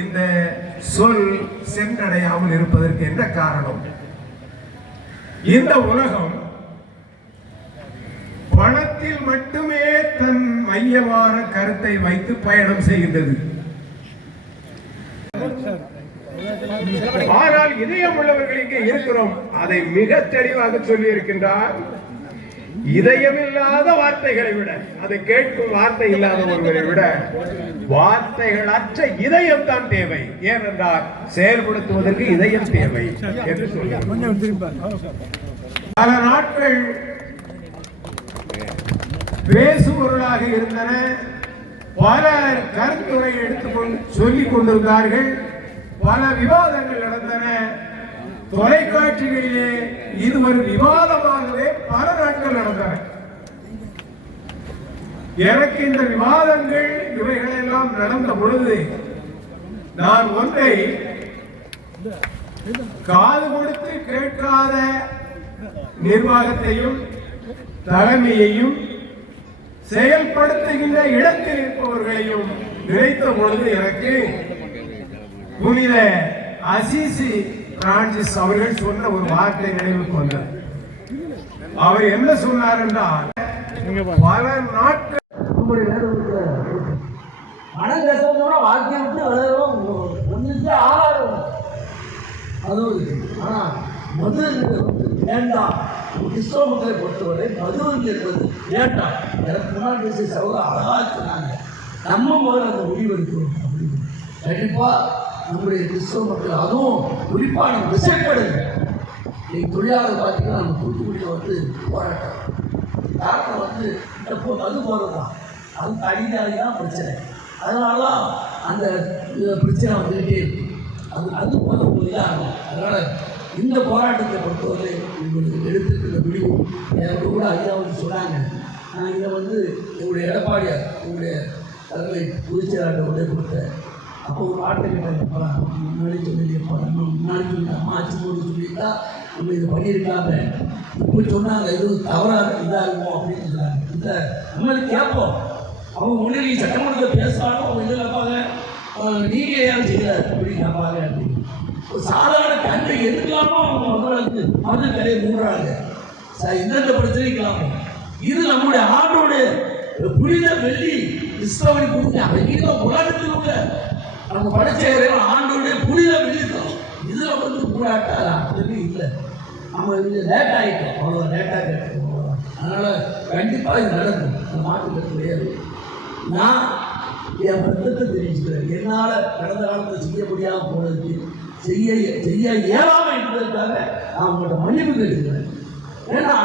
இந்த சொல் சென்றடையாமல் இருப்பதற்கு என்ன காரணம்? இந்த உலகம் பணத்தில் மட்டுமே தன் மையமான கருத்தை வைத்து பயணம் செய்கின்றது. ஆனால் இதயம் உள்ளவர்கள் இங்கே இருக்கிறோம். அதை மிக தெளிவாக சொல்லி இருக்கின்றார் இதயமில்லாத வார்த்தைகளை விட அதை கேட்கும் வார்த்தை இல்லாத ஒருவரை விட வார்த்தைகள் அற்ற இதயம் தான் தேவை. ஏனென்றால் செயல்படுத்துவதற்கு இதயம் தேவை என்று சொல்கிறார் பல நாட்கள் பேசுபொருளாக இருந்தன. பல கருத்துரை எடுத்துக்கொண்டு சொல்லிக் கொண்டிருந்தார்கள் பல விவாதங்கள் நடந்தன. தொலைக்காட்சிகளிலே இது ஒரு விவாதமாகவே பல நாட்கள் நடந்தன. எனக்கு இந்த விவாதங்கள் இவைகளெல்லாம் நடந்த பொழுது நான் ஒன்றை காது கொடுத்து கேட்காத நிர்வாகத்தையும் தலைமையையும் செயல்படுத்துகின்ற இடத்தில் இருப்பவர்களையும் நினைத்த பொழுது எனக்கு புனித அசிசி பிரான்சிஸ் அவர்கள் சொன்ன ஒரு வார்த்தை நினைவுக்கு வந்தது அவர் என்ன சொன்னார் என்றால் பல நாட்கள் மனம் கஷ்டத்தோட வாழ்க்கை விட்டு விளையாடும் ஒன்றுக்கு ஆளாகும் அதுவும் இருக்கு ஆனால் மது வேண்டாம் கிறிஸ்தவ மக்களை பொறுத்தவரை மது என்பது வேண்டாம் எனக்கு முன்னாடி பேசிய சகோதரர் சொன்னாங்க. நம்ம முதல்ல அந்த முடிவு எடுக்கணும் அப்படின்னு. கண்டிப்பாக நம்முடைய கிறிஸ்தவ மக்கள் அதுவும் குறிப்பாக நம்ம விசைப்படுங்க இன்னைக்கு தொழிலாளர் பார்த்தீங்கன்னா நம்ம தூத்துக்குடியில் வந்து போராட்டம். காரணம் வந்து இந்த போ மது போகிறது தான் அது அடிதாடி தான் பிரச்சனை. அதனால தான் அந்த பிரச்சனை வந்துக்கிட்டே அது அது போல ஒரு அதனால் இந்த போராட்டத்தை பொறுத்தவரை உங்களுக்கு எடுத்துருக்கிற முடிவு. எனக்கு கூட ஐயா வந்து சொன்னாங்க. நான் இதை வந்து எங்களுடைய எடப்பாடியார் உங்களுடைய தலைமை பொதுச்செயலாளர் உடைய கொடுத்தேன். அப்போ ஒரு வார்த்தை கேட்டாங்க முன்னாடி சொல்லியிருப்பா நம்ம முன்னாடி சொல்லி அம்மா போட்டு சொல்லிட்டா நம்ம இது பண்ணியிருக்காங்க இப்படி சொன்னாங்க இது தவறாக இதாக இருக்கும் அப்படின்னு சொன்னாங்க இந்த நம்ம கேட்போம். அவங்க முன்னாடி சட்டமன்றத்தில் பேசுகிறாலும் அவங்க இதில் கேட்பாங்க. நீங்கள் ஏன் செய்யல அப்படின்னு கேட்பாங்க அப்படின்னு. ஒரு சாதாரண கண்ணை எதுக்கலாமோ அவங்க மக்களுக்கு மது கடையை மூடுறாங்க. சார் எந்தெந்த பிரச்சனைக்கலாமோ இது நம்முடைய ஆண்டோடைய புனித வெள்ளி கிறிஸ்தவனை கொடுங்க அவங்க உலகத்தில் உள்ள நம்ம படைச்ச இறைவன் ஆண்டோடைய புனித வெள்ளி இதுல வந்து போராட்டாரா அப்படி இல்லை. நம்ம இது லேட் ஆகிட்டோம் அவ்வளோ லேட்டாக கேட்டோம். அதனால் அதனால கண்டிப்பாக இது நடக்கும். அந்த மாற்று கிடையாது நான் என் வருத்தத்தை தெரிவிச்சுக்கிறேன். என்னால் கடந்த காலத்தில் செய்ய முடியாமல் போனதுக்கு செய்ய செய்ய இயலாமல் இருந்ததுக்காக நான் உங்கள்கிட்ட மன்னிப்பு கேட்டுக்கிறேன். ஏன்னா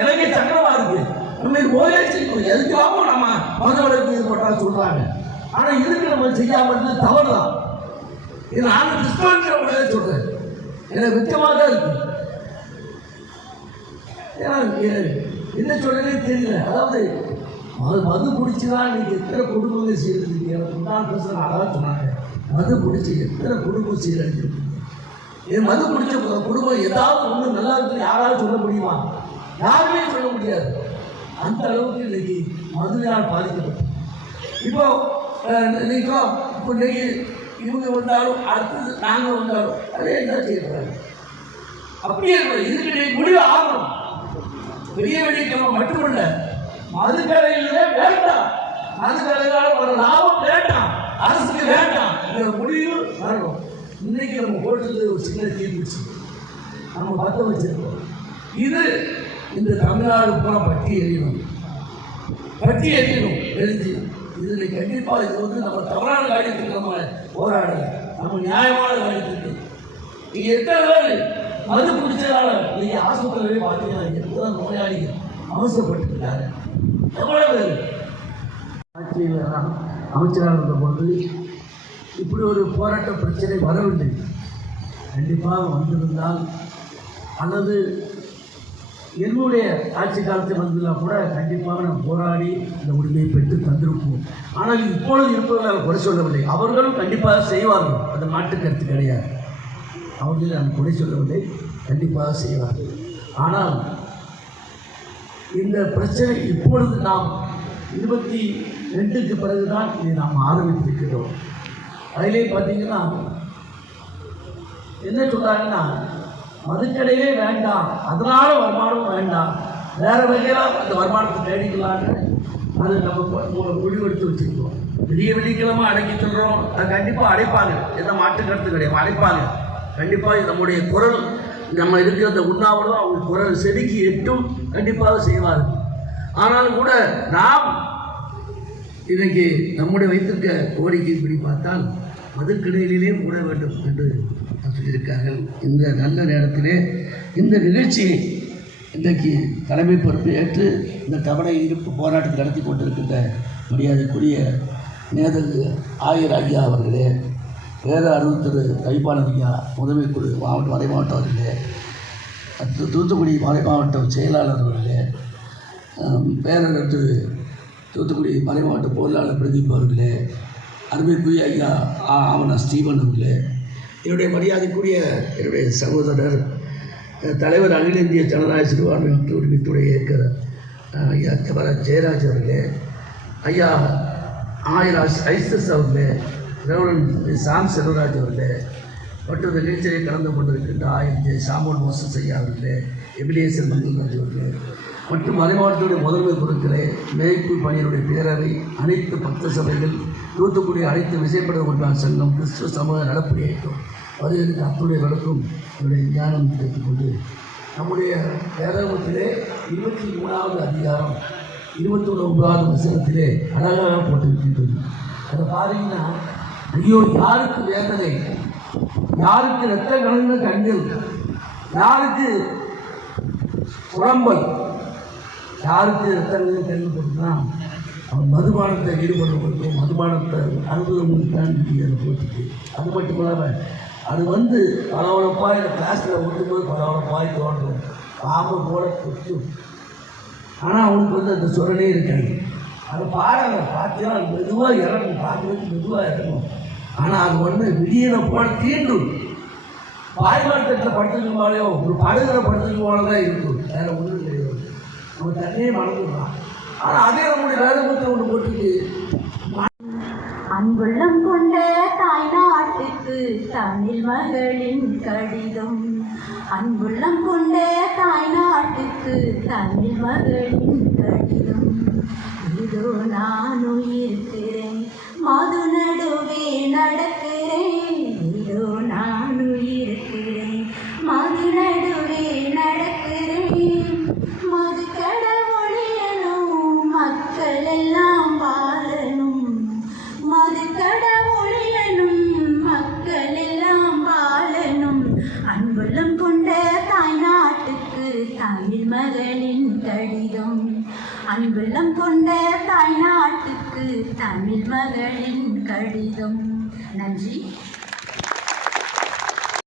எனக்கே சங்கடமா இருக்கு நம்ம இது ஒரே செய்யணும் எதுக்காகவும் நம்ம மதவழக்கு ஈடுபட்டா சொல்றாங்க. ஆனா இதுக்கு நம்ம செய்யாம இருந்தது தவறு தான் இது நான் கிறிஸ்தவங்கிற சொல்றேன். எனக்கு வெச்சமாக தான் இருக்கு. ஏன்னா என்ன சொல்றதே தெரியல. அதாவது மது மது குடிச்சுதான் இன்னைக்கு எத்தனை குடும்பங்கள் சீரழிஞ்சிருக்கு எனக்கு முன்னாள் பேசுகிற அழகாக சொன்னாங்க. மது குடிச்சு எத்தனை குடும்பம் சீரழிஞ்சிருக்கு என் மது குடிச்ச குடும்பம் ஏதாவது ஒன்று நல்லா இருக்கு யாராவது சொல்ல முடியுமா? யாருமே சொல்ல முடியாது. அந்த அளவுக்கு இன்னைக்கு மதுவினால் பாதிக்கப்படும் இப்போ அஹ், இப்போ இன்னைக்கு இவங்க வந்தாலும் அடுத்தது நாங்கள் வந்தாலும் அதே என்ன செய்யப்படுறாங்க அப்படியே இதுக்கு முடிவு ஆகணும். பெரிய வெடிக்கணும். மட்டுமல்ல மதுக்கடையிலே வேண்டாம். மதுக்கடையிலால ஒரு லாபம் வேண்டாம். அரசுக்கு வேண்டாம். இந்த முடிவு வரணும். இன்னைக்கு நம்ம போட்டது ஒரு சின்ன தீர்ந்துச்சு நம்ம பத்த வச்சிருக்கோம். இது இந்த தமிழ்நாடு பூரா பற்றி எறியணும். பற்றி எறியணும். எழுதி இதில் கண்டிப்பாக இது வந்து நம்ம தவறான காரியத்துக்கு நம்ம போராடல. நம்ம நியாயமான காரியத்துக்கு. நீங்க எத்தனை பேர் மது பிடிச்சதால நீங்க ஆஸ்பத்திரியிலே பார்த்தீங்கன்னா எத்தனை நோயாளிகள் அவசரப்பட்டிருக்காங்க? எவ்வளோ பேர்? ஆட்சியில் நான் அமைச்சராக இருந்தபோது இப்படி ஒரு போராட்ட பிரச்சனை வரவில்லை. கண்டிப்பாக வந்திருந்தால் அல்லது என்னுடைய ஆட்சி காலத்தில் வந்ததெல்லாம் கூட கண்டிப்பாக நான் போராடி இந்த உரிமையை பெற்று தந்திருப்போம். ஆனால் இப்பொழுது இருப்பவர்கள் குறை சொல்லவில்லை. அவர்களும் கண்டிப்பாக செய்வார்கள். அது மாட்டு கருத்து கிடையாது. அவர்களை நான் குறை சொல்லவில்லை. கண்டிப்பாக செய்வார்கள். ஆனால் இந்த பிரச்சனை இப்பொழுது நாம் இருபத்தி ரெண்டுக்கு பிறகுதான் இதை நாம் ஆரம்பித்திருக்கிறோம். அதிலே பார்த்தீங்கன்னா என்ன சொல்கிறாங்கன்னா மதுக்கடையே வேண்டாம். அதனால வருமானம் வேண்டாம். வேற வகையில அந்த வருமானத்தை தேடிக்கலான்னு அது நம்ம ப- மு- முடிவெடுத்து வச்சுருக்கோம். விடிய வெள்ளிக்கிழமை அடைக்க சொல்கிறோம் அது கண்டிப்பாக அடைப்பாங்க. எந்த மாற்று கருத்து கிடையாது. அடைப்பாங்க. கண்டிப்பாக நம்முடைய குரல் நம்ம இருக்கிற அந்த உண்ணாவிரதம் அவங்க குரல் செதுக்கி எட்டும் கண்டிப்பாக செய்வார்கள். ஆனாலும் கூட நாம் இன்னைக்கு நம்முடைய வைத்திருக்க கோரிக்கைப்படி பார்த்தால் மதுக்கடையிலே மூட வேண்டும் என்று சொல்லியிருக்கார்கள். இந்த நல்ல நேரத்திலே இந்த நிகழ்ச்சியை இன்றைக்கு தலைமை பொறுப்பு ஏற்று இந்த தவணை இருப்பு போராட்டத்தை நடத்தி கொண்டிருக்கின்ற மரியாதைக்குரிய நேதகு ஆயர் ஐயா அவர்களே வேத அறுபத்திரு கைப்பாளர் ஐயா முதன்மை குழு மாவட்ட மறை மாவட்டம் அவர்களே தூத்துக்குடி மறை மாவட்டம் செயலாளர் அவர்களே பேரரசு தூத்துக்குடி மறை மாவட்ட பொருளாளர் பிரதீப் அவர்களே அருமைக்குரிய ஐயா ஆ ஆவணா ஸ்டீவன் அவர்களே. என்னுடைய மரியாதைக்குரிய என்னுடைய சகோதரர் தலைவர் அகில இந்திய ஜனநாயக சிறுபான்மை மக்கள் உரிமைத்துறை இருக்கிற ஐயா தவர ஜெயராஜ் அவர்களே. ஐயா ஆயிராஜ் ஐசஸ் அவர்களே ரவுடன் சாம் செல்வராஜ் அவர்களே மற்றும் இந்த நிகழ்ச்சியை கலந்து கொண்டிருக்கின்ற ஆயிரம் சாமோன் மோசஸ் ஐயா அவர்களே எபிலியேசர் மங்கல்ராஜ் அவர்களே மற்றும் மறைமாவட்டத்துடைய முதன்மை பொருட்களே மேய்ப்பு பணியினுடைய பேரவை அனைத்து பக்த சபைகள் தூத்துக்குடி அனைத்து விசைப்பட கொண்டான் சங்கம் கிறிஸ்துவ சமூக நடப்படி இயக்கம் வருவதற்கு அத்துடைய நடக்கும் என்னுடைய ஞானம் கேட்டுக்கொண்டு கொண்டு நம்முடைய வேதாகமத்திலே இருபத்தி மூணாவது அதிகாரம் இருபத்தி ஒன்பதாவது வசனத்திலே அழகாக போட்டிருக்கின்றது. அதை பாருங்கன்னா ஐயோ யாருக்கு வேதனை? யாருக்கு ரத்த கலந்த கண்கள்? யாருக்கு புலம்பல் யாருக்கு ரத்த கலந்த கண்கள் அவன் மதுபானத்தை ஈடுபடுறவங்களுக்கும் மதுபானத்தை அனுபவம் தாண்டி அதை அது மட்டும் இல்லாமல் அது வந்து பளபளப்பாக இந்த கிளாஸில் ஊட்டும்போது பளபளப்பாய் தோன்றும் பாம்பு போல கொத்தும் ஆனால் அவனுக்கு வந்து அந்த சுரணே இருக்காது. அதை பாருங்க பார்த்தீங்கன்னா அது மெதுவாக இறங்கும். பார்க்கறதுக்கு மெதுவாக இறங்கும். ஆனால் அது ஒன்று விடியனை போல தீண்டும் பாய்மாட்டத்தில் படுத்துக்குமாலையோ ஒரு படுகிற படுத்துக்குமால தான் இருக்கும். வேறு ஒன்றும் கிடையாது. நம்ம தண்ணியே மறந்துடுறான் ஆனால் அதே நம்முடைய வேதபுத்திரம் ஒன்று போட்டுக்கு அன்புள்ளம் கொண்ட தாய் நாட்டுக்கு தமிழ் மகளின் கடிதம். அன்புள்ளம் கொண்ட தாய் நாட்டுக்கு தமிழ் மகளின் கடிதம். மகளின் கடிதம் அன்புள்ளம் கொண்ட தாய்நாட்டுக்கு தமிழ் மகளின் கடிதம். நன்றி.